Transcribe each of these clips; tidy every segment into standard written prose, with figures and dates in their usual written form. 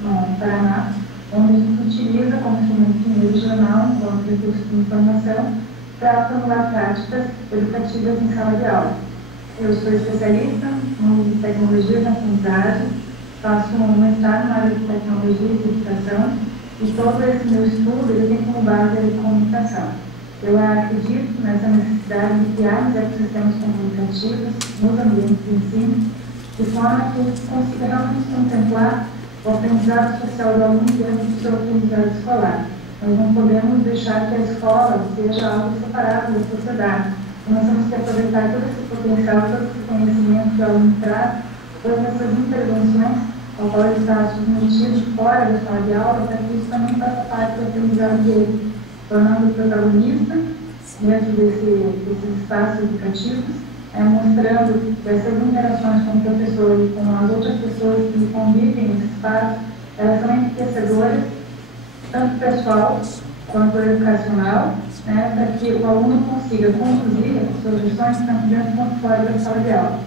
no Paraná, onde a gente utiliza como instrumento de jornal, como recurso de informação, para formular práticas educativas em sala de aula. Eu sou especialista em tecnologia da aprendizagem, faço um mestrado na área de tecnologia e educação, e todo esse meu estudo ele tem como base a comunicação. Eu acredito nessa necessidade de criar ecossistemas comunicativos nos ambientes de ensino, de forma que consiga realmente contemplar o aprendizado social do aluno dentro do seu aprendizado escolar. Nós não podemos deixar que a escola seja algo separado da sociedade. Nós temos que aproveitar todo esse potencial, todo esse conhecimento que o aluno traz, todas essas intervenções ao qual ele está submetido fora da sala de aula, para que isso também faça parte do aprendizado dele, tornando o protagonista dentro desses espaços educativos, mostrando que essas interações com o professor e com as outras pessoas que convivem nesse espaço, elas são enriquecedoras, tanto pessoal quanto educacional, para que o aluno consiga conduzir as suas lições tanto dentro quanto fora da sala de aula.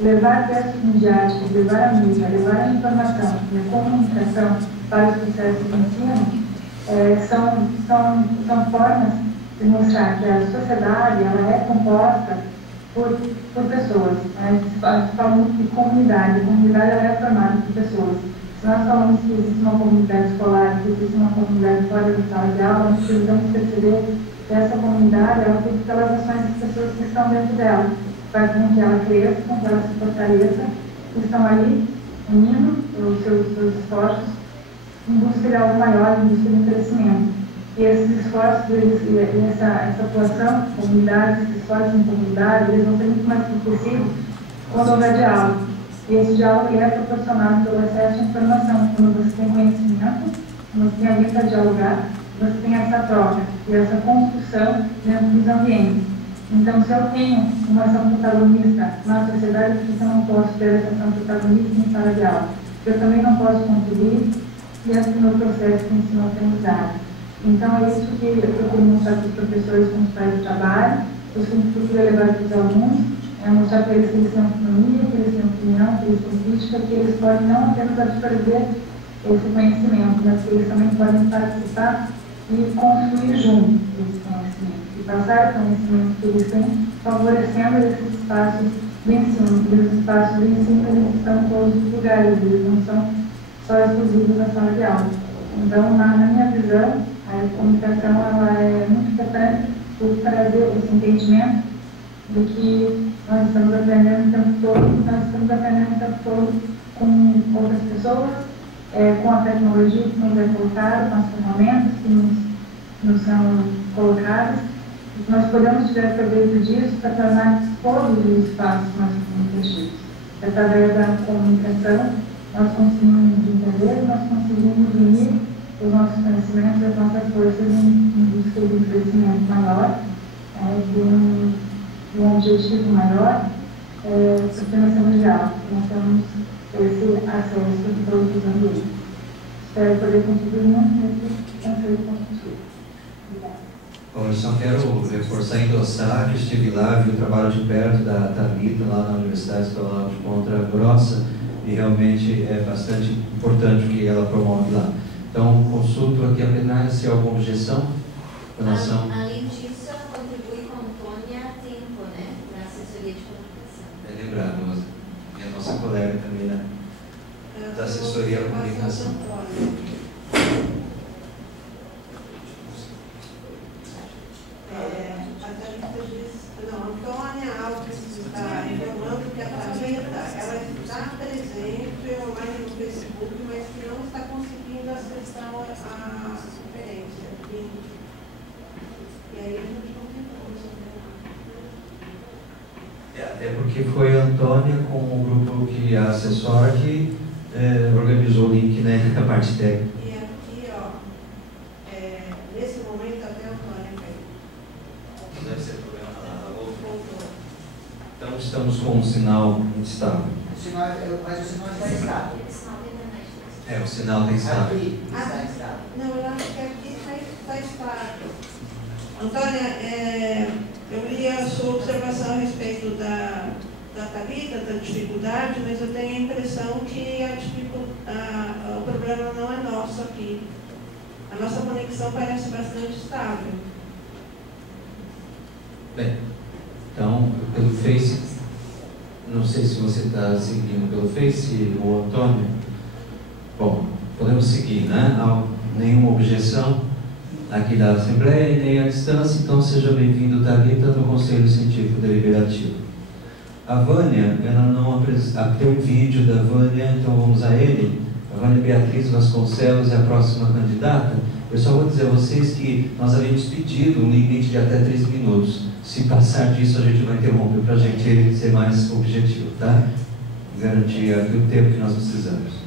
Levar textos midiáticos, levar a mídia, levar a informação e a comunicação para os processos de ensino são formas de mostrar que a sociedade ela é composta por pessoas. Falamos de comunidade. A comunidade ela é formada por pessoas. Se nós falamos que existe uma comunidade escolar, que existe uma comunidade fora da sala de aula, nós precisamos perceber que essa comunidade ela fica pelas ações das pessoas que estão dentro dela, faz com que ela cresça, com que ela se fortaleça, que estão ali unindo os seus esforços em busca de algo maior, em busca de um crescimento. E esses esforços, essa atuação de comunidade, esses esforços em comunidade, eles vão ser muito mais enriquecidos quando houver diálogo. E esse diálogo é proporcionado pelo acesso à informação. Quando você tem conhecimento, quando você tem alguém para dialogar, você tem essa troca e essa construção dentro dos ambientes. Então, se eu tenho uma ação protagonista na sociedade, por que eu não posso ter essa ação protagonista em sala de aula? Eu também não posso contribuir dentro do meu processo de ensino-aprendizagem. Então, é isso que eu procuro mostrar para os professores com os pais de trabalho, eu procuro levar para os alunos, mostrar para eles que eles têm autonomia, que eles têm opinião, que eles têm crítica, que eles podem não apenas absorver esse conhecimento, mas que eles também podem participar e construir junto esse conhecimento. E passar o conhecimento que eles têm, favorecendo esses espaços de ensino. E os espaços de ensino eles estão em todos os lugares, eles não são só exclusivos da sala de aula. Então, na minha visão, a comunicação ela é muito importante por trazer esse entendimento de que nós estamos aprendendo o tempo todo, nós estamos aprendendo o tempo todo com outras pessoas, com a tecnologia que nos é colocada, com as ferramentas que nos são colocadas. Nós podemos tirar proveito disso para tornar todos os espaços mais comunicativos. Através da comunicação, nós conseguimos entender, nós conseguimos unir os nossos conhecimentos e as nossas forças em busca de um crescimento maior, de um objetivo maior, porque nós temos diálogo, nós temos esse acesso a todos os ambientes. Espero poder contribuir muito nesse conceito construtivo. Obrigada. Bom, eu só quero reforçar e endossar que estive lá, vi o trabalho de perto da Thalita lá na Universidade Estadual de Ponta Grossa e realmente é bastante importante o que ela promove lá. Então, consulto aqui a plenária se há alguma objeção em relação... Além disso, ela contribui com a Antônia há tempo, né, na assessoria de comunicação. É lembrado, e a nossa colega também, né, da assessoria de comunicação. Antônia Alves está informando que a Thalita, ela está presente online no Facebook, mas que não está conseguindo acessar a conferência. E aí a gente não tem como. Até porque foi a Antônia com o grupo que a assessora que organizou o link, né, a parte técnica. E aqui, ó, nesse momento até a Antônia caiu. Não deve ser problema lá, ela voltou. Então estamos com um sinal instável. Mas o sinal está estável. O sinal tem estável. Aqui está estável. Não, eu acho que aqui está estável. Antônia, eu li a sua observação a respeito da Thalita, da dificuldade, mas eu tenho a impressão que o problema problema não é nosso aqui. A nossa conexão parece bastante estável. Bem, então, pelo Face, não sei se você está seguindo pelo Face, o Antônio. Bom, podemos seguir, né? Não há nenhuma objeção aqui da Assembleia e nem à distância, então seja bem-vindo, Thalita, no Conselho Científico Deliberativo. A Vânia, ela não tem um vídeo da Vânia, então vamos a ele. A Vânia Beatriz Vasconcelos é a próxima candidata. Eu só vou dizer a vocês que nós havíamos pedido um limite de até 3 minutos. Se passar disso, a gente vai interromper para a gente ser mais objetivo, tá? Garantir aqui o tempo que nós precisamos.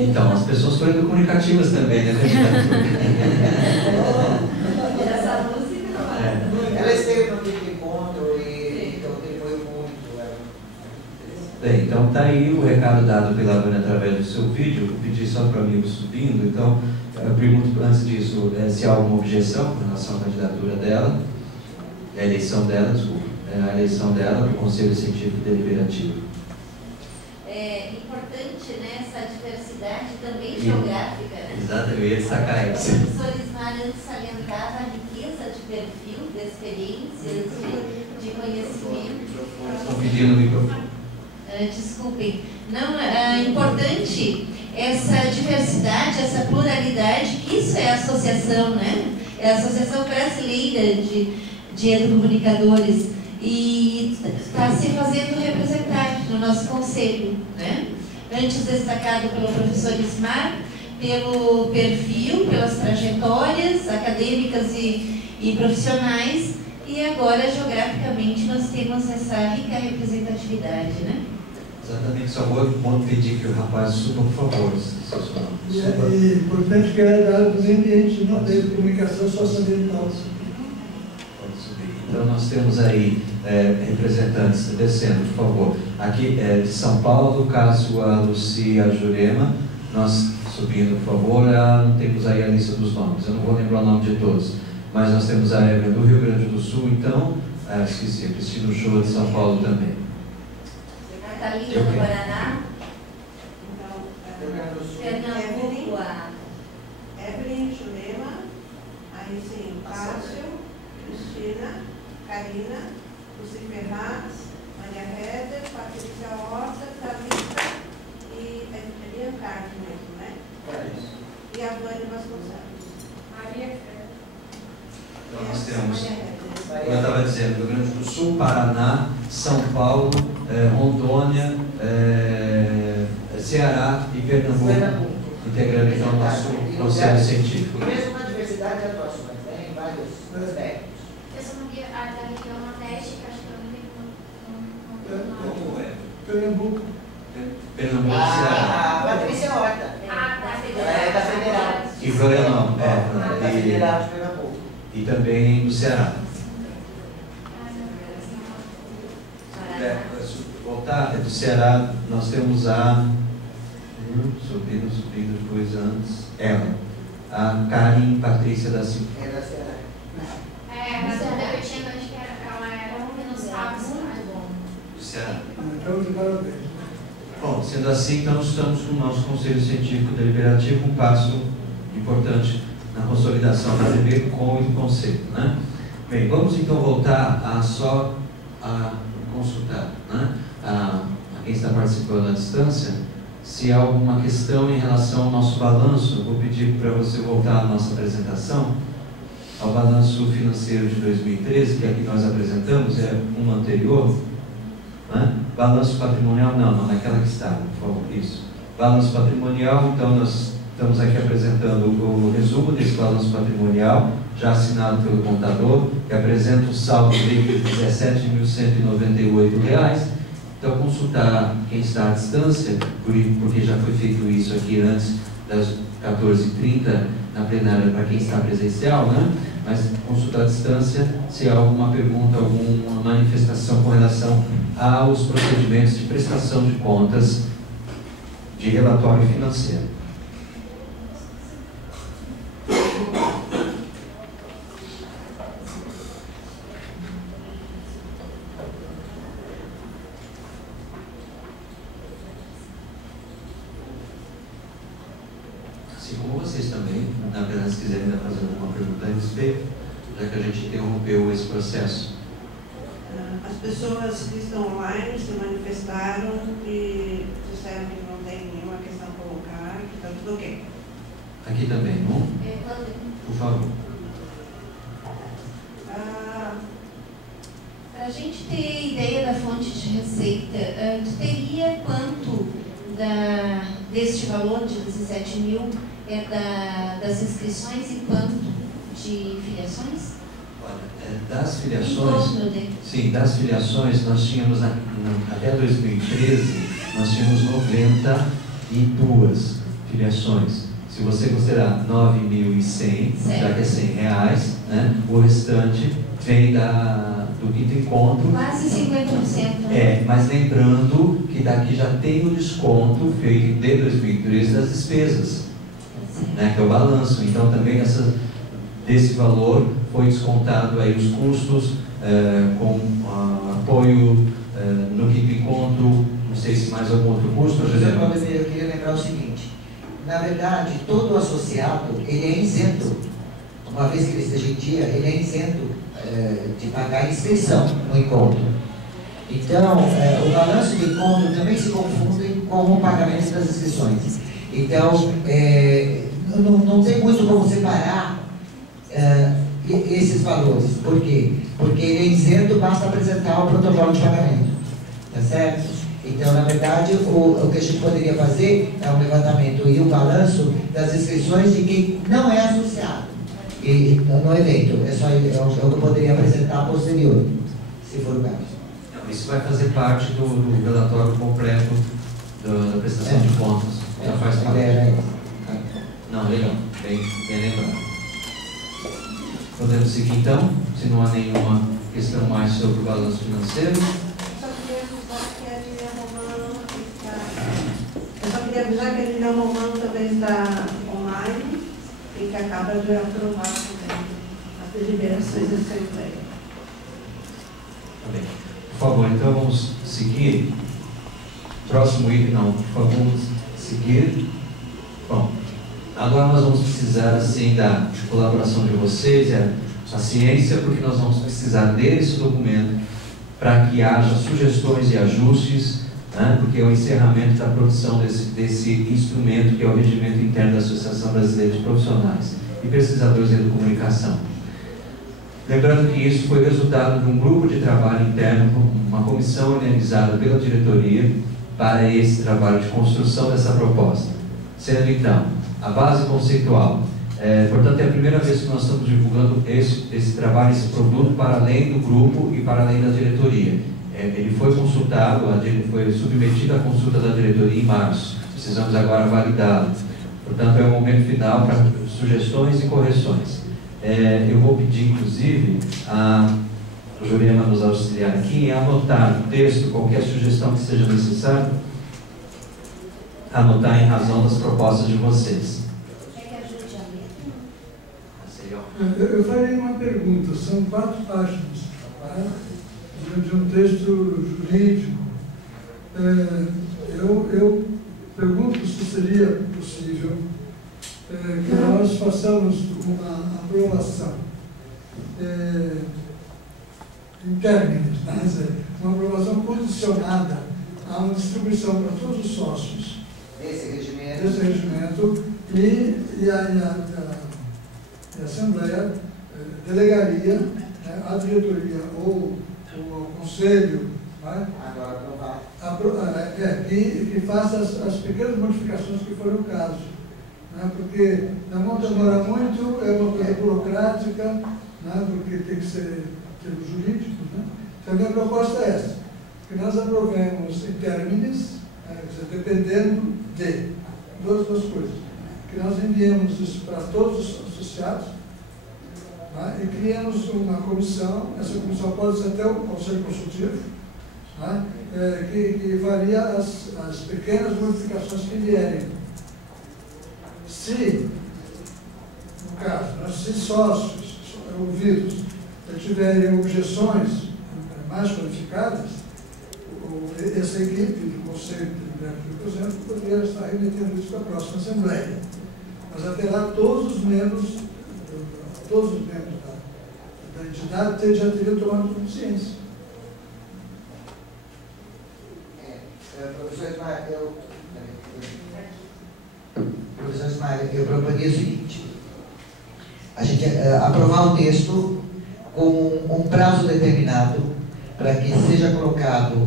Então, as pessoas foram comunicativas também, né? Essa música, Ela esteve no encontro e contribuiu muito. Bem, então está aí o recado dado pela Vânia através do seu vídeo. Eu pedi só para mim subindo, então eu pergunto antes disso se há alguma objeção com relação à candidatura dela, a eleição dela, desculpa, a eleição dela para o Conselho Científico Deliberativo. É importante, né, essa diversidade também geográfica, né? Exato, eu ia destacar isso. O professor Ismar antes salientava a riqueza de perfil, de experiências, de conhecimento. Estão pedindo o microfone. Desculpem. Não, é importante essa diversidade, essa pluralidade, que isso é a associação, né? É a Associação Brasileira de Educomunicadores. E está se fazendo representar no nosso conselho, né? Antes destacado pelo professor Ismar, pelo perfil, pelas trajetórias acadêmicas e profissionais, e agora, geograficamente, nós temos essa rica representatividade, né? Exatamente, só vou pedir que o rapaz suba, por favor. E é importante que ela é da área do meio ambiente, não da comunicação socioambiental. Pode subir. Então, nós temos aí representantes, descendo, por favor. Aqui de São Paulo, no caso a Lucia Jurema, nós subindo, por favor. Não temos aí a lista dos nomes, eu não vou lembrar o nome de todos, mas nós temos a Eva do Rio Grande do Sul, então, esqueci, a Cristina Uchoa de São Paulo também. Thalita do Paraná. Pernambuco, Evelyn Jurema, aí sim, Cássio, Cristina, Karina, Luci Ferraz, Maria Héder, Patrícia Horta, Thalita e Elian Carlos mesmo, né? E a Vânia Vasconcelos. Maria Héder. Então nós temos, como eu estava dizendo, Rio Grande do Sul, Paraná, São Paulo, Rondônia, Ceará e Pernambuco, integrando então o nosso processo científico. Mesmo na diversidade de atuações, em vários aspectos. Eu só não vi a da região Nordeste, que acho que eu não tenho. Como é? Pernambuco. Pernambuco e Ceará. A Patrícia Horta. Da Federal. É da Federal. E Florianópolis. Da Federal de Pernambuco. E também do Ceará. Voltar do Ceará, nós temos subindo depois antes, a Karen Patrícia da Silva. É da Ceará. Mas eu tinha, acho que ela era menos rápida. Do Ceará. Então, de parabéns. Bom, sendo assim, então estamos com o nosso Conselho Científico Deliberativo, um passo importante na consolidação da DB com e do Conselho, né? Bem, vamos então voltar a consultar, né? A quem está participando à distância, se há alguma questão em relação ao nosso balanço. Eu vou pedir para você voltar à nossa apresentação, ao balanço financeiro de 2013, que é que nós apresentamos, é uma anterior, né? Balanço patrimonial, não, naquela que está, por favor, isso. Balanço patrimonial, então nós estamos aqui apresentando o resumo desse balanço patrimonial, já assinado pelo contador, que apresenta um saldo líquido de R$ 17.198. Então, consultar quem está à distância, porque já foi feito isso aqui antes das 14h30 na plenária para quem está presencial, né? Mas consultar à distância se há alguma pergunta, alguma manifestação com relação aos procedimentos de prestação de contas de relatório financeiro. Como vocês também, na verdade, se quiserem ainda fazer alguma pergunta a respeito, já que a gente interrompeu esse processo. As pessoas que estão online se manifestaram e disseram que não tem nenhuma questão a colocar, que está tudo ok. Aqui também, não? Por favor. Para a gente ter ideia da fonte de receita, tu teria quanto deste valor de 17 mil das inscrições e quanto de filiações? Olha, das filiações, sim, das filiações nós tínhamos, até 2013, nós tínhamos 92 filiações. Se você considerar 9.100, já que é R$100, né, o restante vem do quinto encontro. Quase 50%. Mas lembrando que daqui já tem o desconto feito de 2013 das despesas, né, que é o balanço. Então também desse valor foi descontado aí os custos com apoio no quinto encontro, não sei se mais algum outro custo. Por exemplo, eu queria lembrar o seguinte: na verdade, todo associado ele é isento, uma vez que ele esteja em dia, ele é isento de pagar a inscrição no encontro. Então, o balanço do encontro também se confunde com o pagamento das inscrições. Então, não tem muito como separar esses valores. Por quê? Porque ele é isento, basta apresentar o protocolo de pagamento. Tá certo? Então, na verdade, o que a gente poderia fazer é um levantamento e um balanço das inscrições de quem não é associado e, no evento. É só o que eu poderia apresentar posterior, se for o caso. Isso vai fazer parte do relatório completo da prestação de contas. Já faz parte. Não, legal. Bem lembrado. Podemos seguir então, se não há nenhuma questão mais sobre o balanço financeiro. Eu só queria avisar que a Lilian Romano também está online e que acaba de aprovar também as deliberações da Assembleia. Tá bem. Por favor, então vamos seguir. Próximo item, não, por favor, vamos seguir. Bom, agora nós vamos precisar, assim, da colaboração de vocês, a ciência, porque nós vamos precisar desse documento para que haja sugestões e ajustes, né, porque é o encerramento da produção desse instrumento que é o Regimento Interno da Associação Brasileira de Profissionais e Pesquisadores em Comunicação. Lembrando que isso foi resultado de um grupo de trabalho interno, uma comissão organizada pela diretoria para esse trabalho de construção dessa proposta. Sendo então, a base conceitual. Portanto, é a primeira vez que nós estamos divulgando esse trabalho, esse produto para além do grupo e para além da diretoria. Ele foi consultado, foi submetido à consulta da diretoria em março. Precisamos agora validá-lo. Portanto, é o momento final para sugestões e correções. Eu vou pedir, inclusive, a Jurema nos auxiliar aqui em anotar no texto qualquer sugestão que seja necessária, anotar em razão das propostas de vocês. Eu farei uma pergunta, são 4 páginas, tá? De um texto jurídico. Eu pergunto se seria possível que nós façamos uma aprovação em términos, uma aprovação condicionada a uma distribuição para todos os sócios Desse regimento e a Assembleia delegaria, né, à diretoria ou ao Conselho, né, que faça as pequenas modificações que forem o caso. Né, porque não demora muito, é uma coisa burocrática, né, porque tem que ser termos jurídicos. Né? Então, a minha proposta é essa, que nós aprovemos em términos, dependendo de duas coisas, que nós enviemos isso para todos os associados, né, e criamos uma comissão. Essa comissão pode ser até o Conselho Consultivo, né, que varia as pequenas modificações que vierem. Se, no caso, se sócios ouvidos tiverem objeções mais qualificadas, essa equipe do Conselho de Presidente poderia estar remetendo isso para a próxima Assembleia. Mas até lá todos os membros da entidade já teriam tomado consciência. Professor Ismael, eu proporia o seguinte: a gente aprovar o texto com um prazo determinado para que seja colocado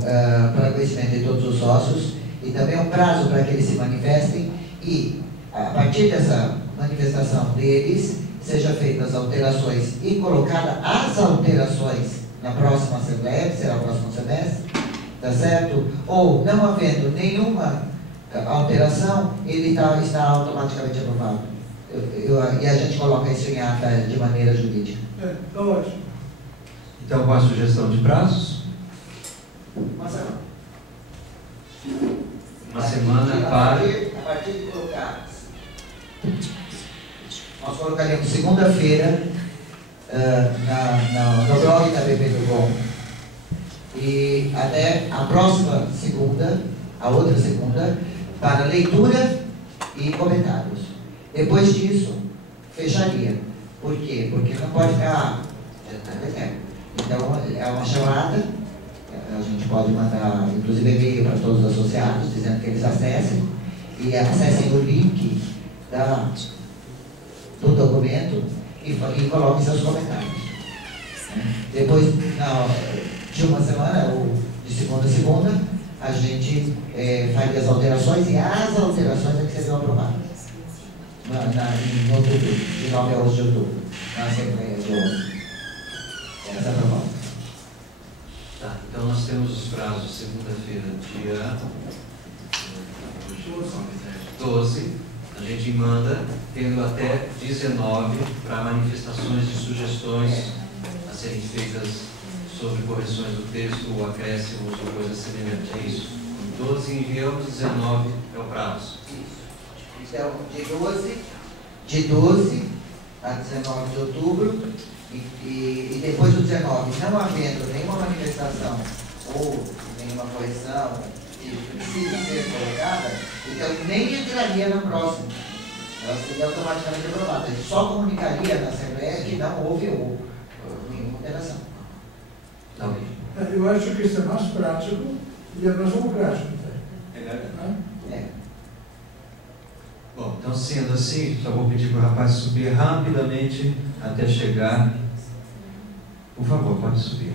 para conhecimento de todos os sócios e também um prazo para que eles se manifestem e, a partir dessa manifestação deles, sejam feitas alterações e colocadas as alterações na próxima Assembleia, que será o próximo semestre, tá certo? Ou, não havendo nenhuma alteração, ele está automaticamente aprovado. E a gente coloca isso em ata de maneira jurídica. Está ótimo. Então, qual a sugestão de prazos? Uma semana. Uma semana para... A partir de colocar... Nós colocaríamos segunda-feira no blog da BP.com e até a próxima segunda, a outra segunda, para leitura e comentários. Depois disso, fecharia. Por quê? Porque não pode ficar... Então, é uma chamada, a gente pode mandar, inclusive, e-mail para todos os associados, dizendo que eles acessem, e acessem o link do documento e coloquem seus comentários. Depois, de uma semana, ou de segunda a segunda, a gente faria as alterações e as alterações é que seriam aprovadas em outubro, de 9 a 11 de outubro, na Assembleia de 11. Essa é a proposta. Tá, então nós temos os prazos segunda-feira, dia 12. A gente manda, tendo até 19 para manifestações de sugestões a serem feitas sobre correções do texto, ou acréscimos, ou coisas semelhantes. É isso. 12 enviamos, 19 é o prazo. Então, de 12 a 19 de outubro, e depois do 19, não havendo nenhuma manifestação ou nenhuma correção que precise ser colocada, então nem entraria na próxima. Ela seria automaticamente aprovada. A gente só comunicaria na Assembleia que não houve nenhuma alteração. Eu acho que isso é mais prático e é mais democrático. É verdade. É. Bom, então sendo assim, só vou pedir para o rapaz subir rapidamente até chegar. Por favor, pode subir.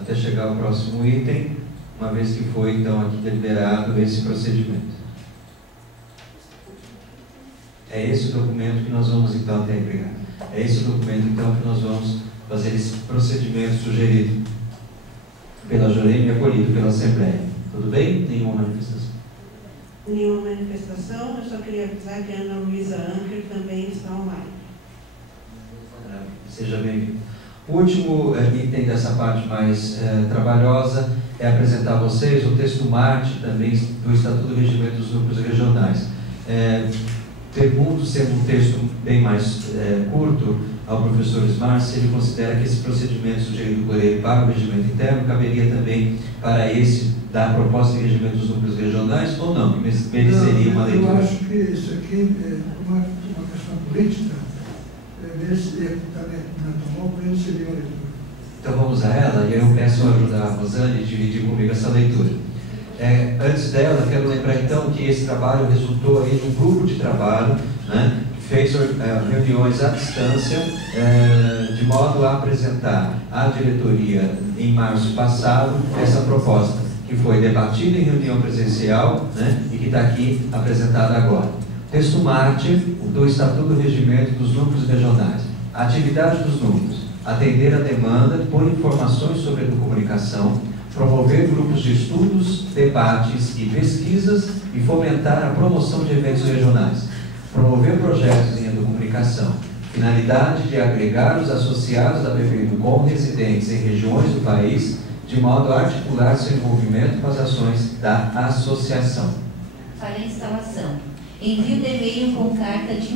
Até chegar ao próximo item, uma vez que foi então aqui deliberado esse procedimento. É esse o documento que nós vamos então até obrigado. É esse o documento então que nós vamos fazer esse procedimento sugerido pela Jurema e acolhido pela Assembleia. Tudo bem? Nenhuma manifestação? Nenhuma manifestação. Eu só queria avisar que a Ana Luísa Anker também está online. Seja bem-vindo. O último item dessa parte mais trabalhosa é apresentar a vocês o texto Marte também do Estatuto do Regimento dos Núcleos Regionais. Pergunto, sendo um texto bem mais curto, ao professor Ismar, se ele considera que esse procedimento sugerido por ele para o regimento interno caberia também para esse da proposta de regimento dos núcleos regionais ou não, que mereceria uma leitura. Eu acho que isso aqui é uma questão política, também seria uma leitura. Então vamos a ela, e eu peço ajuda a Rosane a dividir comigo essa leitura. Antes dela, quero lembrar então que esse trabalho resultou aí de um grupo de trabalho, né, que fez reuniões à distância, de modo a apresentar à diretoria em março passado essa proposta, que foi debatida em reunião presencial, né, e que está aqui apresentada agora. Texto Marte do Estatuto do Regimento dos Núcleos Regionais. A atividade dos núcleos: atender a demanda por informações sobre educomunicação, promover grupos de estudos, debates e pesquisas e fomentar a promoção de eventos regionais, promover projetos em educomunicação, finalidade de agregar os associados da BPEducom residentes em regiões do país, de modo a articular seu envolvimento com as ações da associação. Para a instalação: envio de e-mail com carta de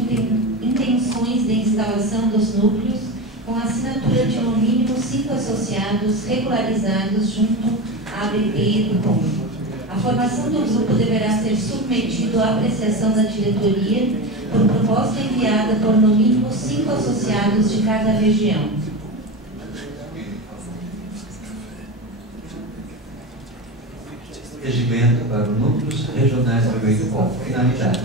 intenções de instalação dos núcleos, com a assinatura de no mínimo 5 associados regularizados junto à BPEducom. A formação do grupo deverá ser submetido à apreciação da diretoria por proposta enviada por no mínimo 5 associados de cada região. Regimento para os núcleos regionais da BPEducom. Finalidade: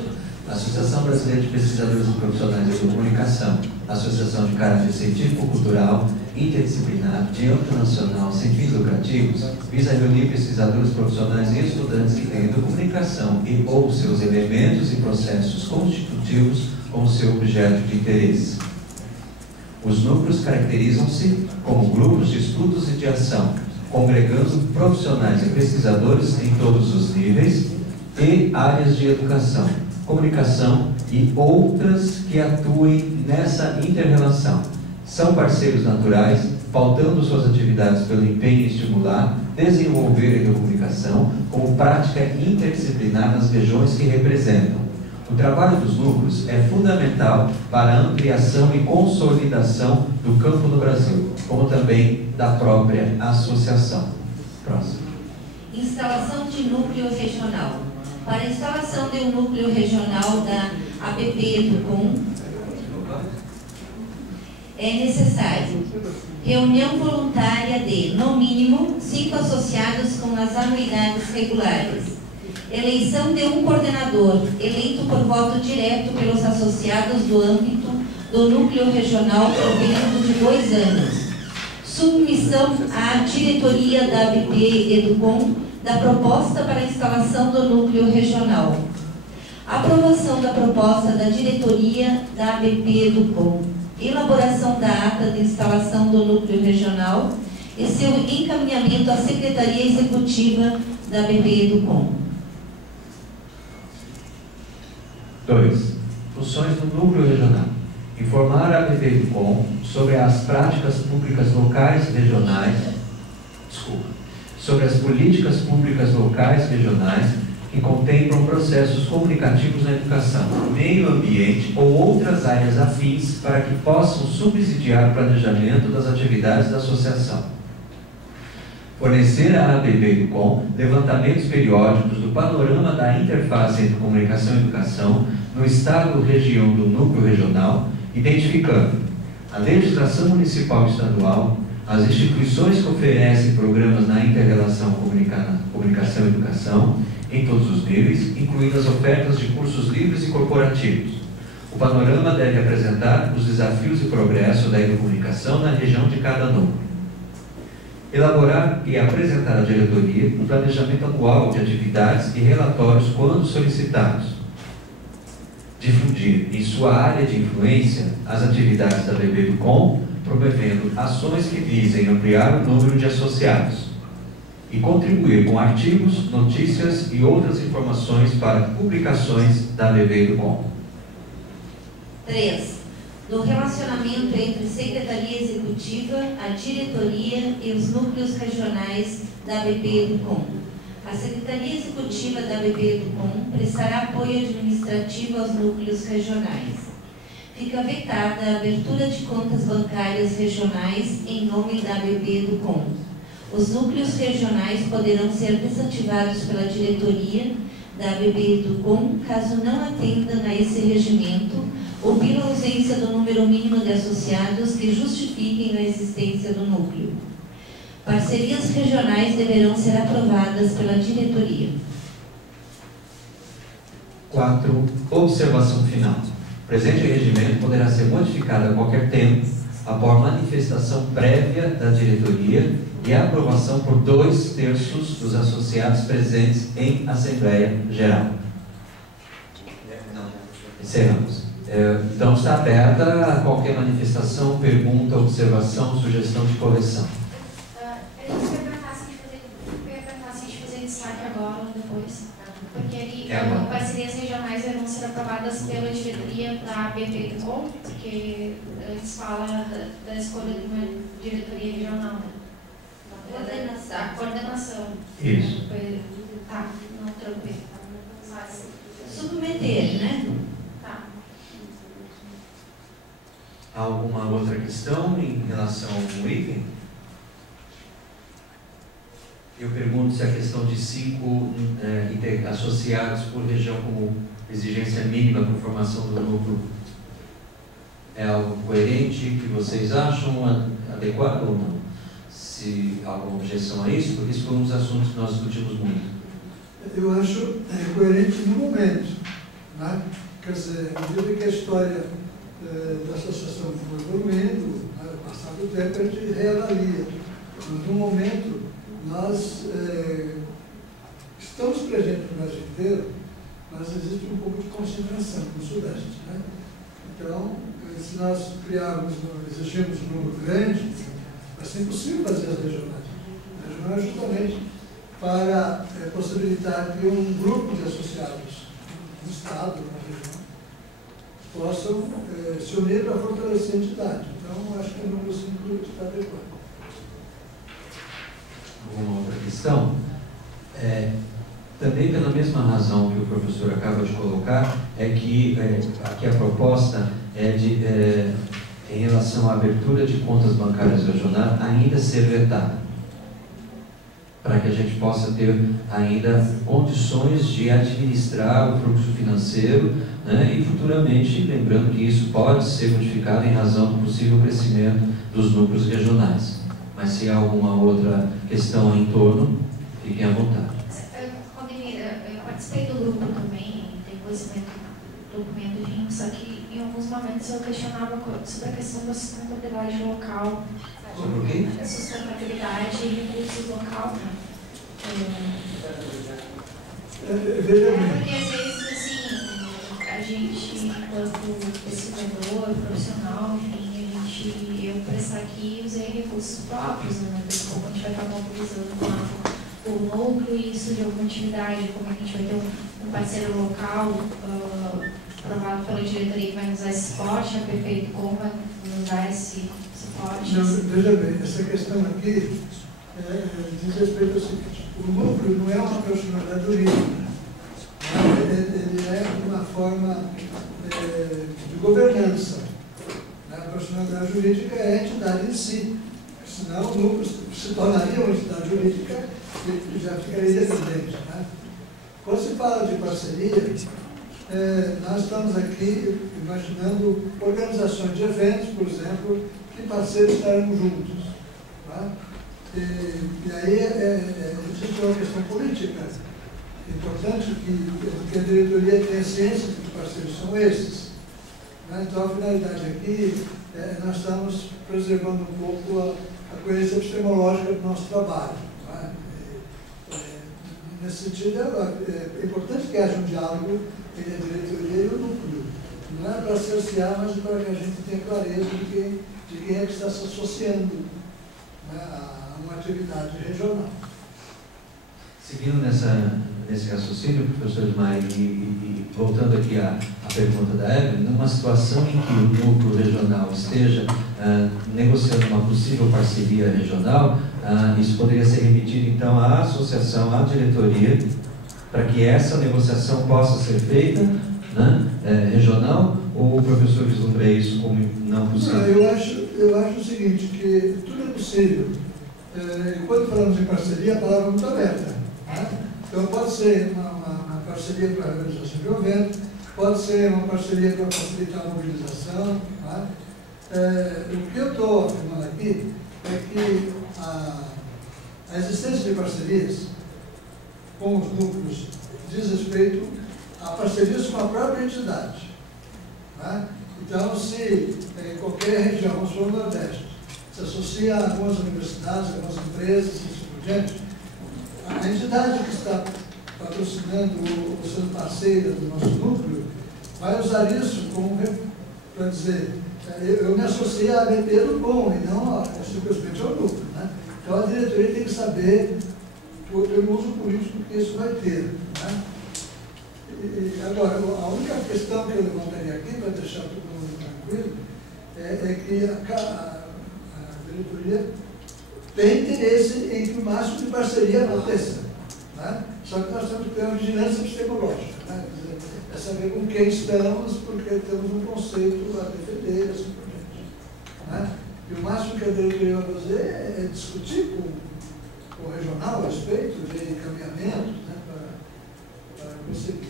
Associação Brasileira de Pesquisadores e Profissionais de Comunicação, associação de caráter científico-cultural, interdisciplinar, de âmbito nacional, sem fins lucrativos, visa reunir pesquisadores profissionais e estudantes que têm comunicação e ou seus elementos e processos constitutivos como seu objeto de interesse. Os núcleos caracterizam-se como grupos de estudos e de ação, congregando profissionais e pesquisadores em todos os níveis e áreas de educação, comunicação e outras que atuem nessa inter-relação. São parceiros naturais, pautando suas atividades pelo empenho em estimular, desenvolver a educomunicação como prática interdisciplinar nas regiões que representam. O trabalho dos núcleos é fundamental para a ampliação e consolidação do campo no Brasil, como também da própria associação. Próximo. Instalação de núcleo regional. Para a instalação de um núcleo regional da BPEducom, é necessário reunião voluntária de, no mínimo, 5 associados com as anuidades regulares, eleição de um coordenador, eleito por voto direto pelos associados do âmbito do núcleo regional por período de 2 anos, submissão à diretoria da BPEducom da proposta para a instalação do núcleo regional. Aprovação da proposta da diretoria da ABP Educom. Elaboração da ata de instalação do núcleo regional e seu encaminhamento à Secretaria Executiva da ABP Educom. 2. Funções do núcleo regional. Informar a ABP Educom sobre as práticas públicas locais regionais, sobre as políticas públicas locais regionais que contemplam processos comunicativos na educação, meio ambiente ou outras áreas afins para que possam subsidiar o planejamento das atividades da associação. Fornecer à ABP Educom levantamentos periódicos do panorama da interface entre comunicação e educação no estado ou região do núcleo regional, identificando a legislação municipal e estadual, as instituições que oferecem programas na inter-relação comunicação e educação, em todos os níveis, incluindo as ofertas de cursos livres e corporativos. O panorama deve apresentar os desafios e progresso da educomunicação na região de cada núcleo. Elaborar e apresentar à diretoria o planejamento anual de atividades e relatórios quando solicitados. Difundir em sua área de influência as atividades da ABP Educom, promovendo ações que visem ampliar o número de associados e contribuir com artigos, notícias e outras informações para publicações da ABP Educom. 3. Do relacionamento entre Secretaria Executiva, a diretoria e os núcleos regionais da ABP Educom. A Secretaria Executiva da ABP Educom prestará apoio administrativo aos núcleos regionais. Fica vetada a abertura de contas bancárias regionais em nome da ABP Educom. Os núcleos regionais poderão ser desativados pela diretoria da ABP Educom caso não atendam a esse regimento ou pela ausência do número mínimo de associados que justifiquem a existência do núcleo. Parcerias regionais deverão ser aprovadas pela diretoria. 4. Observação final. O presente regimento poderá ser modificado a qualquer tempo, após manifestação prévia da diretoria e a aprovação por 2/3 dos associados presentes em Assembleia Geral. Encerramos. Então, está aberta a qualquer manifestação, pergunta, observação, sugestão de correção. Eu ia perguntar se a gente fazer destaque agora ou depois, porque ali parcerias regionais vão ser aprovadas pela diretoria da ABP Educom, porque antes fala da escolha de uma diretoria regional, né? A coordenação. Isso. Tá, não, tranquilo. Submeter, né? Tá. Alguma outra questão em relação ao item? Eu pergunto se a questão de 5 associados por região como exigência mínima para a formação do núcleo é algo coerente, que vocês acham adequado ou não? Se há alguma objeção a isso, porque isso foi um dos assuntos que nós discutimos muito. Eu acho coerente no momento, né? Quer dizer, à medida que a história da associação foi evoluindo, né, passado o tempo a gente reavalia. Mas no momento nós estamos presentes no Brasil inteiro, mas existe um pouco de concentração no Sudeste, né? Então, se nós exigirmos um número grande, vai ser impossível fazer as regionais. A regional é justamente para possibilitar que um grupo de associados no Estado, na região, possam se unir para fortalecer a entidade. Então, acho que o número 5 está adequado. Alguma outra questão? Também pela mesma razão que o professor acaba de colocar, é que aqui a proposta é em relação à abertura de contas bancárias regionais ainda ser vetada, para que a gente possa ter ainda condições de administrar o fluxo financeiro, né, e futuramente, lembrando que isso pode ser modificado em razão do possível crescimento dos núcleos regionais. Mas se há alguma outra questão em torno, fiquem à vontade. Eu participei do grupo também, tenho conhecimento do documento, só que em alguns momentos eu questionava sobre a questão da sustentabilidade local. Sobre o quê? A sustentabilidade e recursos local, né? Veja bem. Porque às vezes, assim, a gente, enquanto pesquisador, profissional, enfim, eu prestar aqui usei recursos próprios, né? Como a gente vai estar mobilizando o núcleo e isso de alguma atividade, como a gente vai ter um parceiro local aprovado pela diretoria que vai nos dar esse suporte, a prefeito como vai nos dar esse suporte. Não, veja bem, essa questão aqui diz respeito ao seguinte: o núcleo não é uma personalidade jurídica, ele é uma forma de governança. A personalidade jurídica é a entidade em si, senão o núcleo se tornaria uma entidade jurídica e já ficaria independente. Né? Quando se fala de parceria, nós estamos aqui imaginando organizações de eventos, por exemplo, que parceiros estarão juntos. Tá? E aí existe uma questão política. É importante que a diretoria tenha ciência de que parceiros são esses. Né? Então, a finalidade aqui, nós estamos preservando um pouco a coerência epistemológica do nosso trabalho. Né? Nesse sentido, é importante que haja um diálogo entre a diretoria e o núcleo. Não é para cercear, mas para que a gente tenha clareza de quem é que está se associando, né, a uma atividade regional. Seguindo nesse raciocínio, professor Ismael, e voltando aqui à pergunta da Evelyn, numa situação em que o núcleo regional esteja negociando uma possível parceria regional, isso poderia ser remetido então à associação, à diretoria, para que essa negociação possa ser feita, né, regional, ou o professor vislumbra isso como não possível? Não, eu acho o seguinte, que tudo é possível. Quando falamos em parceria, a palavra é muito aberta. Né? Então pode ser uma parceria para a realização de um evento, pode ser uma parceria para facilitar a mobilização. Né? O que eu estou afirmando aqui é que a existência de parcerias com os núcleos diz respeito a parcerias com a própria entidade. Né? Então, se em qualquer região, vamos supor no Nordeste, se associa a algumas universidades, algumas empresas, e assim por diante, a entidade que está patrocinando ou sendo parceira do nosso núcleo vai usar isso como para dizer, eu me associei à ABP do bom e não simplesmente ao núcleo. Né? Então, a diretoria tem que saber pelo uso político que isso vai ter. Né? Agora, a única questão que eu levantaria aqui, para deixar todo mundo tranquilo, é que a diretoria tem interesse em que o máximo de parceria aconteça. Né? Só que nós temos que ter uma vigilância epistemológica. Né? É saber com quem estamos, porque temos um conceito a defender, assim por diante. Né? E o máximo que a diretoria vai fazer é discutir com o regional a respeito de encaminhamento, né, para conseguir.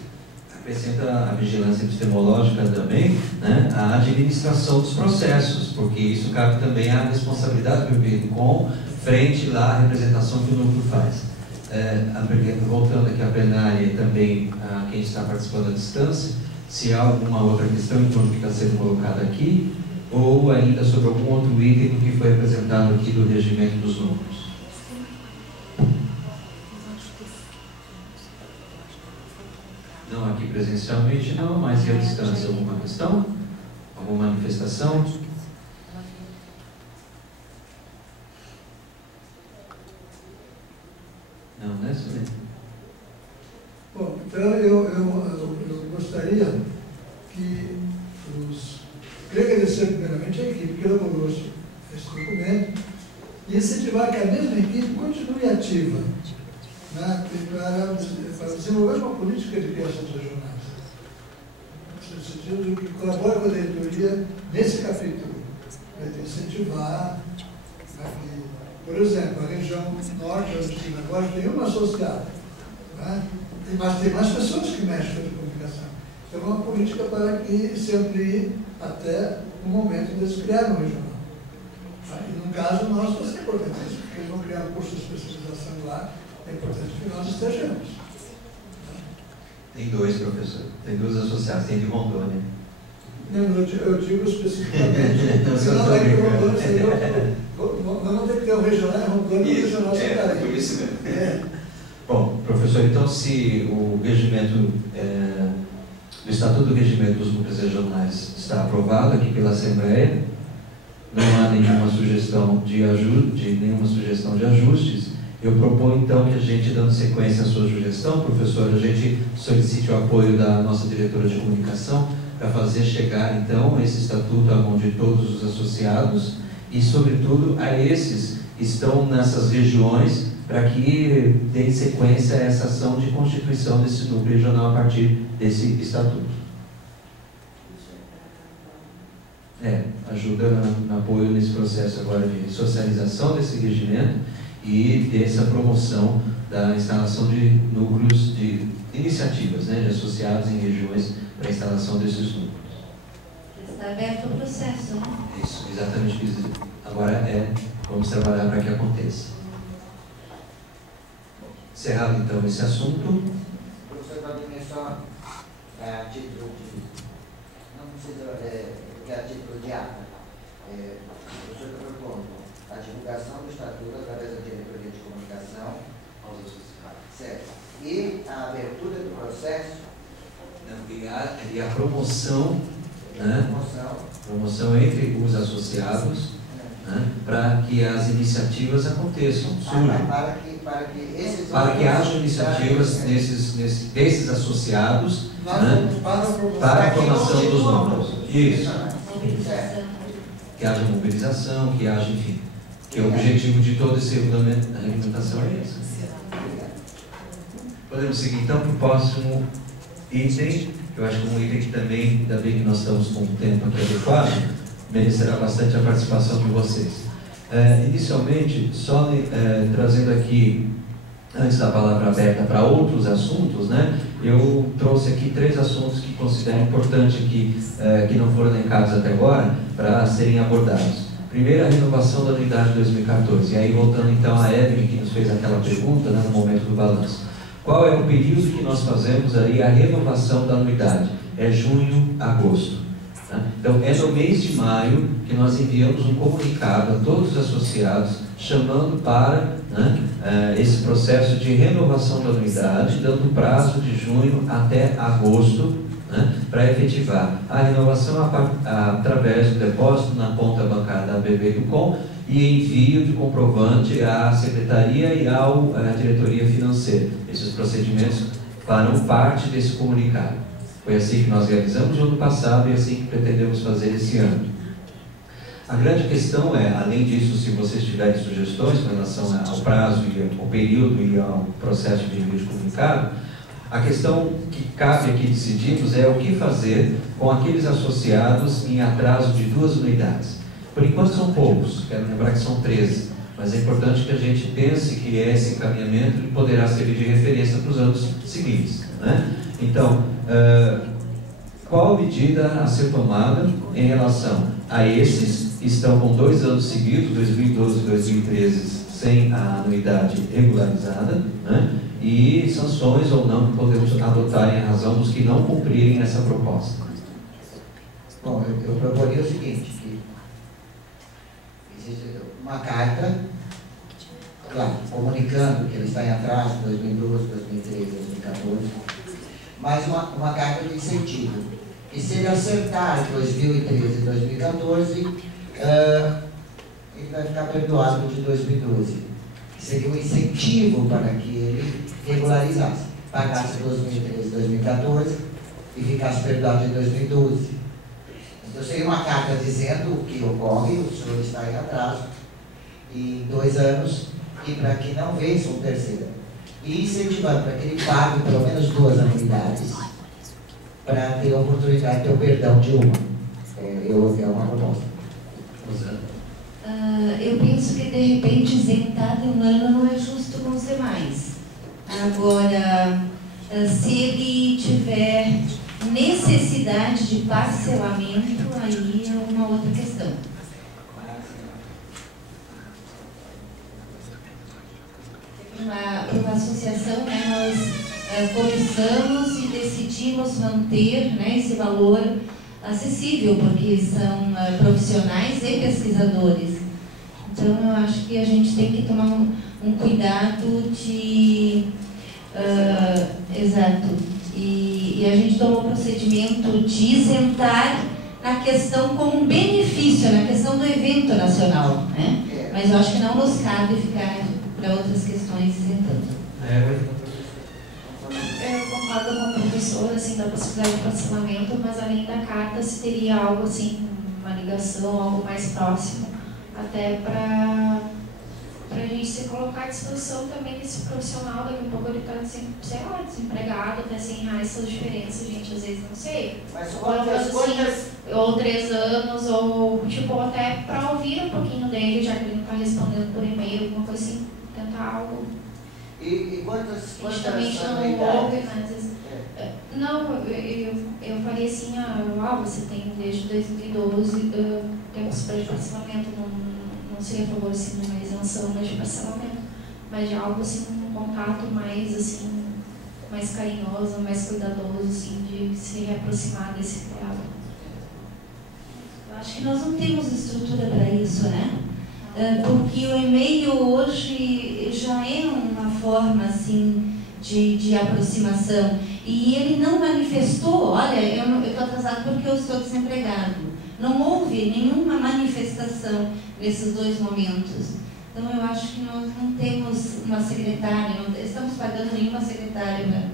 Acrescenta a vigilância epistemológica também, né, a administração dos processos, porque isso cabe também à responsabilidade do prefeito com frente lá à representação que o núcleo faz. Voltando aqui à plenária e também a quem está participando à distância, se há alguma outra questão em torno que está sendo colocada aqui, ou ainda sobre algum outro item do que foi apresentado aqui do regimento dos núcleos. Não aqui presencialmente, não, mas e à distância? Alguma questão? Alguma manifestação? Não, né, Sônia? Bom, então eu gostaria que queria agradecer primeiramente a equipe que elaborou esse documento e incentivar que a mesma equipe continue ativa, né, para desenvolver uma política de criações regionais. No sentido que colabora com a diretoria nesse capítulo, de incentivar, né, que, por exemplo, a região norte, onde estive agora, tem uma associada, né, mas tem mais pessoas que mexem com a comunicação. Então, é uma política para que se amplie até o momento de eles criarem um regional. E no caso nosso, vai ser importantíssimo, porque eles vão criar um curso de especialização lá. É importante que nós estejamos. Tem dois, professor. Tem duas associadas. Tem de Rondônia. Não, eu digo especificamente. Senão vai ter Rondônia, senão vamos ter que ter um regional em Rondônia e um regional em Santarém. Por isso mesmo. professor, então, se o regimento, o Estatuto do Regimento dos Núcleos Regionais está aprovado aqui pela Assembleia, não há nenhuma sugestão de ajustes, eu proponho então que a gente, dando sequência à sua sugestão, professor, a gente solicite o apoio da nossa diretora de comunicação para fazer chegar então esse estatuto à mão de todos os associados e, sobretudo, a esses que estão nessas regiões, para que dê sequência a essa ação de constituição desse núcleo regional a partir desse estatuto. Ajuda no apoio nesse processo agora de socialização desse regimento e dessa promoção da instalação de núcleos, de iniciativas, né, de associados em regiões para a instalação desses núcleos. Está aberto o processo, né? Isso, exatamente isso. Agora vamos trabalhar para que aconteça. Encerrado então esse assunto. Professor Valdemir, só a título de... não precisa... a título de ata. O professor está propondo a divulgação do estatuto através da diretoria de comunicação aos associados. Certo. E a abertura do processo. E a promoção, né? Promoção entre os associados, né? Para que as iniciativas aconteçam, surjam. Para que haja iniciativas desses associados, né? Para a formação dos núcleos. Isso. Que haja mobilização, que haja, enfim, que o objetivo de toda essa regulamentação é esse. Podemos seguir então para o próximo item, que eu acho que é um item que também, ainda bem que nós estamos com o tempo aqui adequado, merecerá bastante a participação de vocês. Inicialmente, só trazendo aqui, antes da palavra aberta para outros assuntos, né, eu trouxe aqui 3 assuntos que considero importante que não foram elencados até agora, para serem abordados. Primeiro, a renovação da anuidade de 2014. E aí, voltando então a Evelyn, que nos fez aquela pergunta, né, no momento do balanço. Qual é o período que nós fazemos aí a renovação da anuidade? É junho, agosto. Tá? Então, é no mês de maio que nós enviamos um comunicado a todos os associados, chamando para, né, esse processo de renovação da anuidade, dando prazo de junho até agosto, né, para efetivar a renovação através do depósito na conta bancária da BB-Com e envio de comprovante à Secretaria e à Diretoria Financeira. Esses procedimentos farão parte desse comunicado. Foi assim que nós realizamos no ano passado e assim que pretendemos fazer esse ano. A grande questão é, além disso, se vocês tiverem sugestões com relação ao prazo, ao período e ao processo de envio de comunicado, a questão que cabe aqui decidirmos é o que fazer com aqueles associados em atraso de 2 anuidades. Por enquanto são poucos, quero lembrar que são 13, mas é importante que a gente pense que esse encaminhamento poderá servir de referência para os anos seguintes, né? Então, qual medida a ser tomada em relação a esses que estão com 2 anos seguidos, 2012 e 2013, sem a anuidade regularizada, né? E sanções ou não que podemos adotar em razão dos que não cumprirem essa proposta? Bom, eu proporia o seguinte, que existe uma carta, claro, comunicando que ele está em atraso, 2012, 2013, 2014, mas uma carta de incentivo. E se ele acertar 2013 e 2014, ele vai ficar perdoado de 2012. Seria um incentivo para que ele regularizasse, pagasse 2013 e 2014 e ficasse perdoado de 2012. Então seria uma carta dizendo o que ocorre, o senhor está em atraso em 2 anos e para que não vença um terceiro. E incentivando para que ele pague pelo menos 2 anuidades para ter a oportunidade de ter o perdão de uma. É uma proposta. Eu penso que de repente isentar de um ano não é justo com os demais. Agora, se ele tiver necessidade de parcelamento, aí é uma outra questão. Uma associação, né, nós conversamos e decidimos manter, né, esse valor acessível, porque são profissionais e pesquisadores. Então, eu acho que a gente tem que tomar um cuidado de Exato. E a gente tomou o procedimento de isentar na questão como um benefício, na questão do evento nacional, né? Mas eu acho que não nos cabe ficar para outras questões isentando. Eu concordo com a professora, assim, da possibilidade de parcelamento, mas além da carta, se teria algo assim, uma ligação, algo mais próximo, até para a gente se colocar à disposição também desse profissional. Daqui a pouco ele está, sei lá, desempregado, até R$100 são diferenças, gente, às vezes não sei. Mas quantas... Ou 3 anos, ou tipo, até para ouvir um pouquinho dele, já que ele não está respondendo por e-mail, alguma coisa assim, tentar algo. E quantas justamente não ouve, né? Às vezes, não, eu falei assim, você tem desde 2012, tem possibilidade de parcelamento, não seria a favor assim, de uma isenção, mas de parcelamento, mas de algo assim, um contato mais assim, mais carinhoso, mais cuidadoso, assim, de se reaproximar desse criado. Eu acho que nós não temos estrutura para isso, né? Porque o e-mail hoje já é uma forma assim de aproximação, e ele não manifestou, olha, eu estou atrasado porque eu estou desempregado. Não houve nenhuma manifestação nesses 2 momentos. Então eu acho que nós não temos uma secretária, não estamos pagando nenhuma secretária. Né?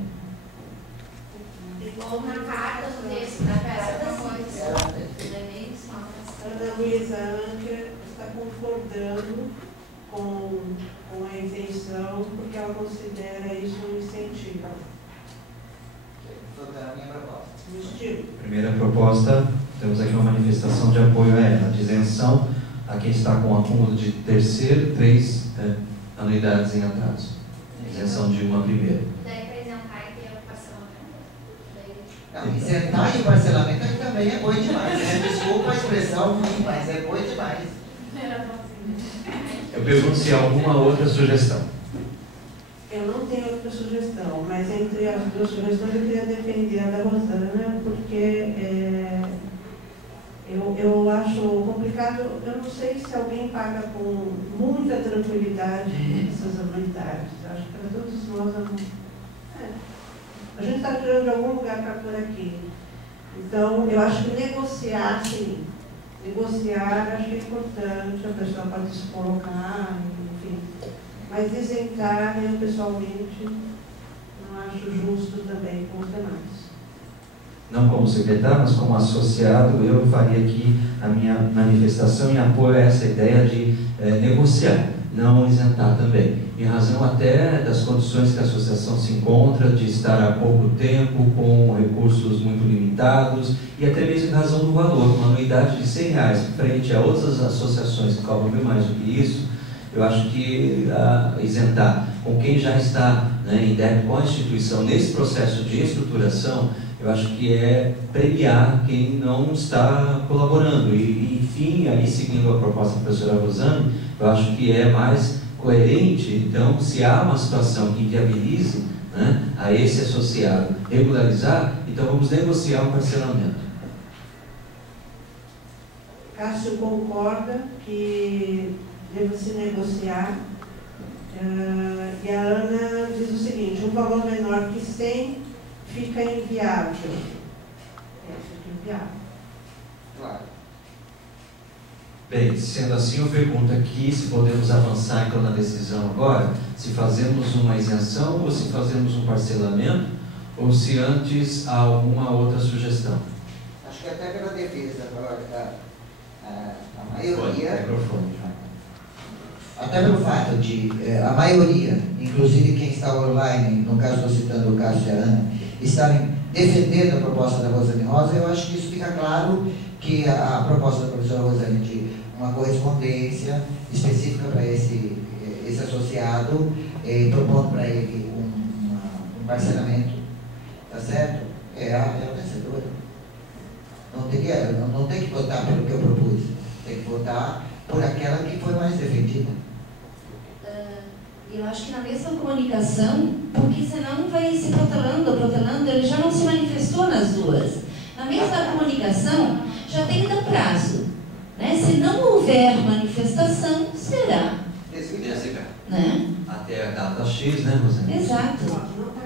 Igual na carta do texto da peça da Ana Luísa Anker está concordando com a isenção, porque ela considera isso um incentivo. Toda a minha proposta. Um estilo. Primeira proposta, temos aqui uma manifestação de apoio a ela, de isenção a quem está com acúmulo de 3 anuidades em atraso. Isenção de uma primeira. Daí para isentar e ter o parcelamento? Não, isentar e o parcelamento aí também é bom demais, né? Desculpa a expressão ruim, mas é bom demais. Eu pergunto se há alguma outra sugestão. Eu não tenho outra sugestão, mas entre as 2 sugestões eu queria defender a da Rosana, porque eu acho complicado. Eu não sei se alguém paga com muita tranquilidade essas anuidades. Acho que para todos nós a gente está tirando de algum lugar para por aqui. Então, eu acho que negociar, sim. Negociar, acho que é importante, a pessoa pode se colocar, enfim. Mas isentar, eu pessoalmente não acho justo também com os demais. Não como secretário, mas como associado, eu faria aqui a minha manifestação em apoio a essa ideia de negociar, não isentar também. Em razão até das condições que a associação se encontra, de estar há pouco tempo, com recursos muito limitados, e até mesmo em razão do valor. Uma anuidade de R$100 frente a outras associações que cobram bem mais do que isso, eu acho que isentar com quem já está em débito com a instituição nesse processo de estruturação, eu acho que é premiar quem não está colaborando. E enfim, aí seguindo a proposta da professora Rosane, eu acho que é mais coerente, então, se há uma situação que inviabilize a esse associado regularizar, então vamos negociar o parcelamento. Cássio concorda que deve-se negociar, e a Ana diz o seguinte: um valor menor que 100 fica inviável. Fica inviável. Claro. Bem, sendo assim, eu pergunto aqui se podemos avançar então na decisão agora, se fazemos uma isenção ou se fazemos um parcelamento, ou se antes há alguma outra sugestão. Acho que até pela defesa, a maioria, até pelo fato de a maioria, inclusive quem está online, no caso estou citando o Cássio e a Ana, estarem defendendo a proposta da Rosane Rosa, eu acho que isso fica claro que a proposta da professora Rosane de uma correspondência específica para esse associado, propondo para ele um parcelamento, tá certo? É a vencedora. Não tem que votar pelo que eu propus, tem que votar por aquela que foi mais defendida. Eu acho que na mesma comunicação, porque senão vai se protelando, ele já não se manifestou nas 2. Na mesma comunicação, já tem que dar prazo. Né? Se não houver manifestação, será. Né? Até a data X, né, Rosane? Exato. Não está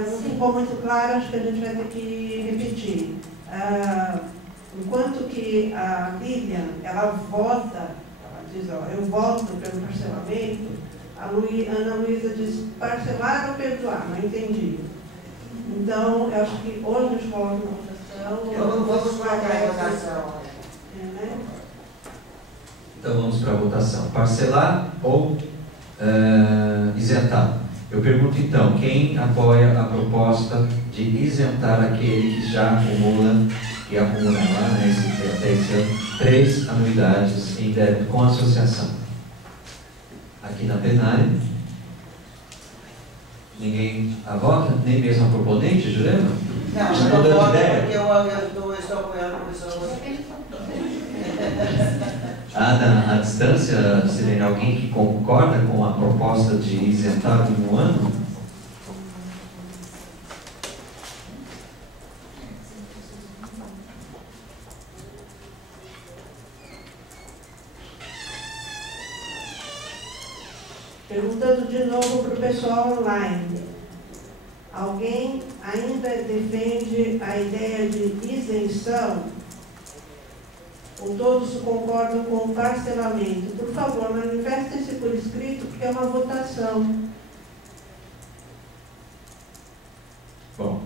não ficou muito claro, acho que a gente vai ter que repetir. Enquanto que a Lilian, ela vota, ela diz, ó, eu voto pelo parcelamento, a Ana Luísa diz parcelar ou perdoar, não entendi. Então, eu acho que hoje a gente coloca uma votação. Eu não vou colocar a votação. Né? Então vamos para a votação. Parcelar ou isentar? Eu pergunto então, quem apoia a proposta de isentar aquele que já acumula e acumulará, né, até esse ano, 3 anuidades em débito com a associação? Aqui na plenária. Ninguém a vota? Nem mesmo a proponente, Jurema? Não, já eu não voto ideia? porque eu estou apoiando a professora. À distância, se tem alguém que concorda com a proposta de isentar em um ano? Perguntando de novo para o pessoal online. Alguém ainda defende a ideia de isenção? Ou todos concordam com o parcelamento? Por favor, manifestem-se por escrito, porque é uma votação. Bom,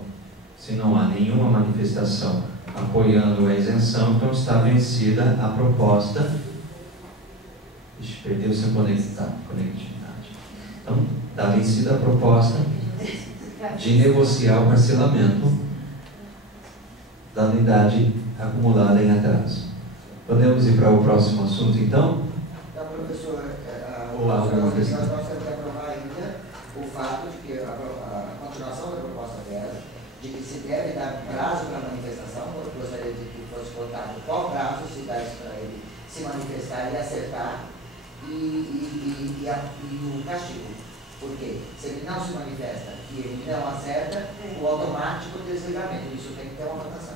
se não há nenhuma manifestação apoiando a isenção, então está vencida a proposta. Deixa eu perder o seu conectividade. Então, está vencida a proposta de negociar o parcelamento da anuidade acumulada em atraso. Podemos ir para o próximo assunto, então? Então, professor, Olá, nós temos que aprovar ainda o fato de que a continuação da proposta dela, de que se deve dar prazo para a manifestação. Eu gostaria de que fosse colocado qual prazo se dá isso para ele se manifestar e acertar, e o castigo. Porque se ele não se manifesta e ele não acerta, o automático desligamento. Isso tem que ter uma votação.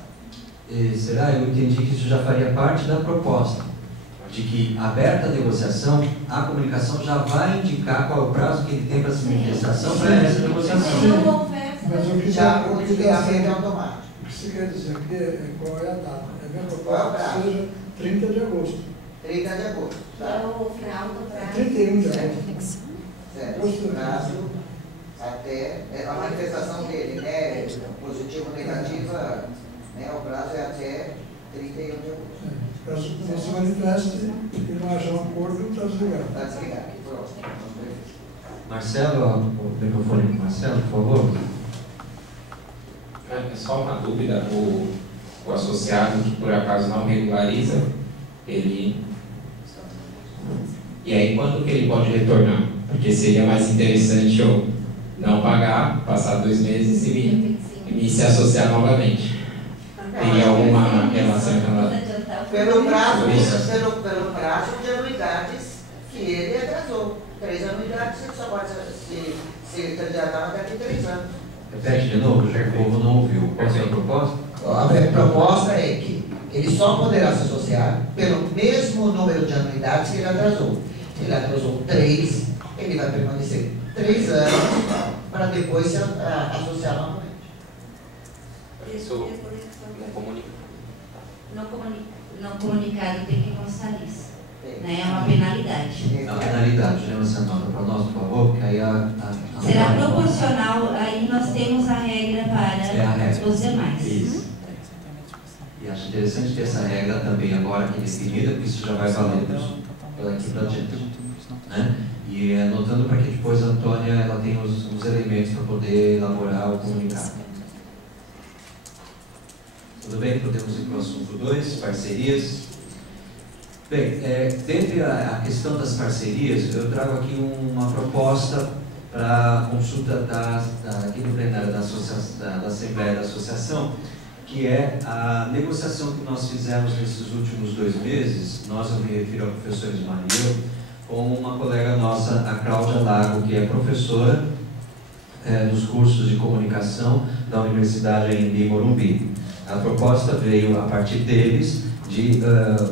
Será? Eu entendi que isso já faria parte da proposta, de que, aberta a negociação, a comunicação já vai indicar qual é o prazo que ele tem para essa manifestação para essa negociação. Mas o que Já o desligamento é automático. O que você quer dizer aqui é qual é a data. É a minha Qual é o proposta prazo? que seja 30 de agosto. 30 de agosto. É Tá? o final do prazo. 31 de agosto. Certo. O prazo até a manifestação dele, né? Positivo ou negativa, né? O prazo é até 31 de agosto. Caso não se manifeste e não haja um acordo, está desligado. Está desligado aqui, pronto. Marcelo, o microfone para Marcelo, por favor. É só uma dúvida, o associado que por acaso não regulariza, ele... E aí quando que ele pode retornar? Porque seria mais interessante eu não pagar, passar 2 meses e me se associar novamente. Teria alguma relação com ela? Pelo prazo de anuidades que ele atrasou. 3 anuidades, ele só pode se candidatar até 3 anos. Repete de novo, já que o povo não ouviu. Qual é a proposta? A proposta é que ele só poderá se associar pelo mesmo número de anuidades que ele atrasou. Ele atrasou 3, ele vai permanecer 3 anos para depois se associar novamente. Isso Não comunicado tem que constar isso. Né? É uma penalidade. A penalidade, lembra essa nota para nós, por favor? Porque aí será proporcional, aí nós temos a regra para os demais. Isso. E acho interessante ter essa regra também agora aqui definida, porque isso já vai valer daqui para diante. Né? E anotando para que depois a Antônia ela tenha os elementos para poder elaborar o comunicado. Tudo bem? Podemos ir para o assunto 2, parcerias. Bem, dentre a questão das parcerias, eu trago aqui uma proposta para consulta aqui no plenário da Assembleia da Associação, que é a negociação que nós fizemos nesses últimos 2 meses, eu me refiro ao professor Ismael, com uma colega nossa, a Cláudia Lago, que é professora dos cursos de comunicação da Universidade de Morumbi. A proposta veio a partir deles, de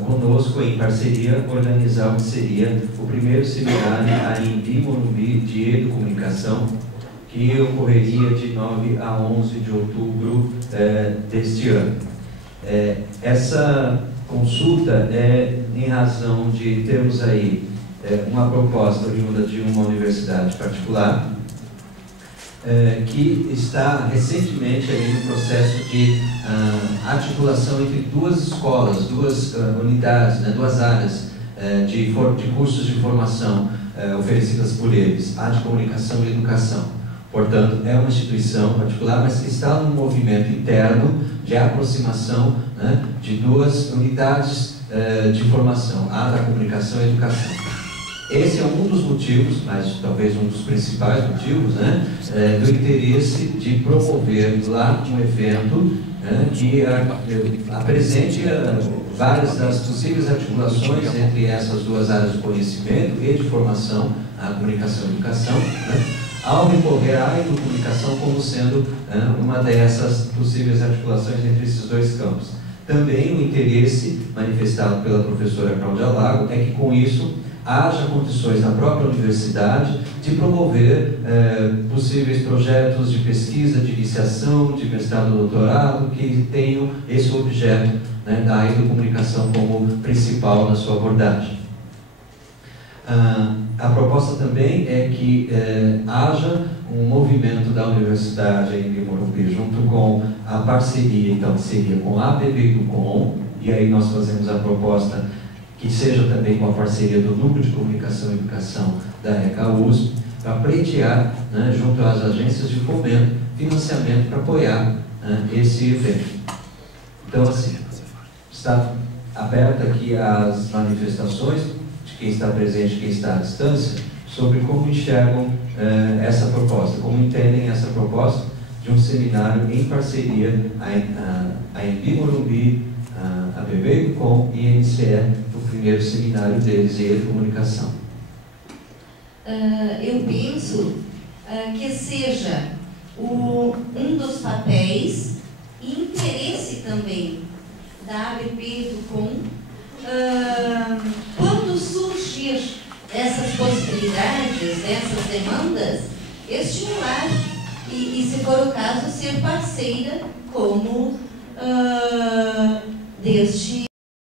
conosco, em parceria, organizar o que seria o primeiro seminário em Morumbi de Educomunicação, que ocorreria de 9 a 11 de outubro deste ano. Essa consulta é em razão de termos aí uma proposta oriunda de uma universidade particular, que está recentemente aí no processo de articulação entre duas escolas, duas unidades, né, duas áreas de cursos de formação oferecidas por eles, a de comunicação e educação. Portanto, é uma instituição particular, mas que está num movimento interno de aproximação, né, de duas unidades de formação, a da comunicação e educação. Esse é um dos motivos, mas talvez um dos principais motivos, né, do interesse de promover lá um evento que apresente várias das possíveis articulações entre essas duas áreas de conhecimento e de formação, a comunicação e educação, né, ao recorrer à educomunicação como sendo uma dessas possíveis articulações entre esses dois campos. Também o interesse manifestado pela professora Cláudia Lago é que com isso haja condições na própria universidade de promover possíveis projetos de pesquisa, de iniciação, de mestrado e doutorado que tenham esse objeto, né, da educomunicação como principal na sua abordagem. A proposta também é que haja um movimento da universidade em Morumbi, junto com a parceria, então, seria com a ABB-Com, e aí nós fazemos a proposta que seja também com a parceria do Núcleo de Comunicação e Educação da ECA-USP, para pleitear, né, junto às agências de fomento, financiamento para apoiar esse evento. Então, assim, está aberta aqui as manifestações de quem está presente e quem está à distância, sobre como enxergam essa proposta, como entendem essa proposta de um seminário em parceria, a Embi Morumbi, a ABB-Com e a NCE, o primeiro seminário deles em educomunicação. Eu penso que seja um dos papéis e interesse também da ABB-Com, quando surgir essas possibilidades, essas demandas, estimular e se for o caso, ser parceira como deste